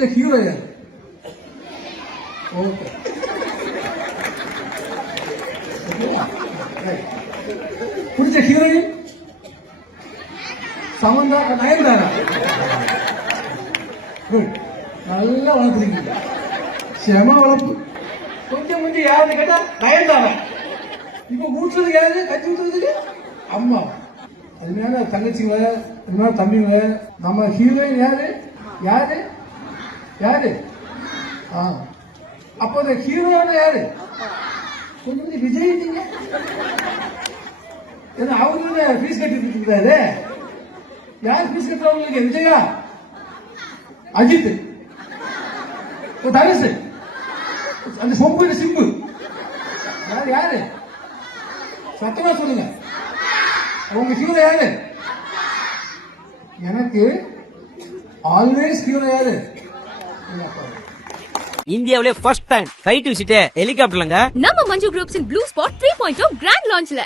பிடிச்ச ஹீரோ யாரு? ஓகே பிடிச்ச ஹீரோயின் சமந்தா நயன்தாரா? குட் நல்லா வளர்த்துருக்கீங்க செம வளர்ப்பு. கொஞ்சம் கொஞ்சம் யாருன்னு கேட்டா நயன்தாரா. இப்ப ஊற்றுறது யாரு? கட்சி ஊற்றுறதுக்கு அம்மா. அதனால தங்கச்சிங்க அதனால தம்பிங்க நம்ம ஹீரோயின் யாரு? யாரு? யாரு? ஆ. அப்போ அந்த ஹீரோன்னு யாரு? கொஞ்சம் விஜய் நீங்க? ஏன்னா அவரு ஃபீஸ் கட்டிட்டு இருக்காரு யார் ஃபீஸ் கட்டுறவங்களுக்கு விஜயா? அஜித். இப்ப தனுஷ். அந்த சொம்பு சிம்பு. யாரு யாரு? சத்தமா சொல்லுங்க. உங்க ஹீரோ யாரு? எனக்கு ஆல்வேஸ் ஹீரோ யாரு? இந்தியாவிலே ஃபர்ஸ்ட் டைம் ஃபைட் விசிட்டு ஹெலிகாப்டர்லங்க நம்ம Manju groups in blue spot three point grand லான்ச்ல